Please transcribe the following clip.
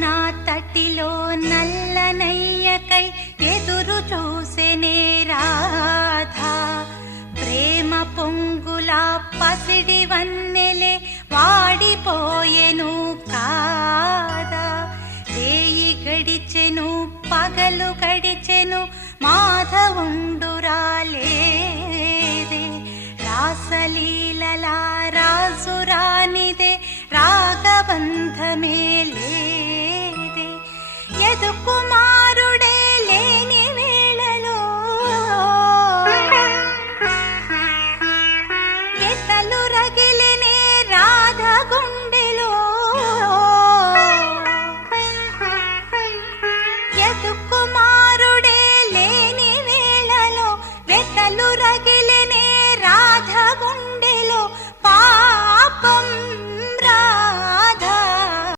యమునా తటిలో నల్లనయ్యకై ఎదురు చూసెనే రాధా. ప్రేమ పొంగుల పసిడి వన్నెలే వాడిపోయెను కాదా. రేయి గడిచెను పగలు గడిచెను మాధవుండు రాలేదే. రాసలీలలా రాజు రానిదే రాగబంధమే